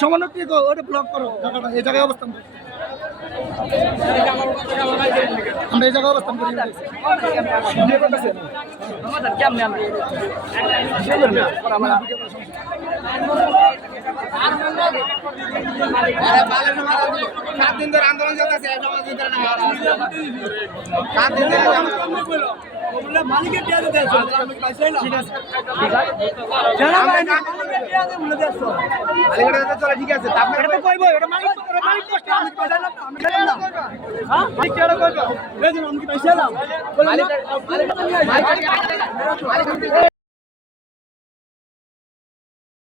সামান্য কি ওটা ব্লক করো জায়গাটা এই জায়গায় অবস্থান করো আমরা এই জায়গায় অবস্থান করি আন্দোলন চলতেছে মালিকের ঠিক আছে মালিক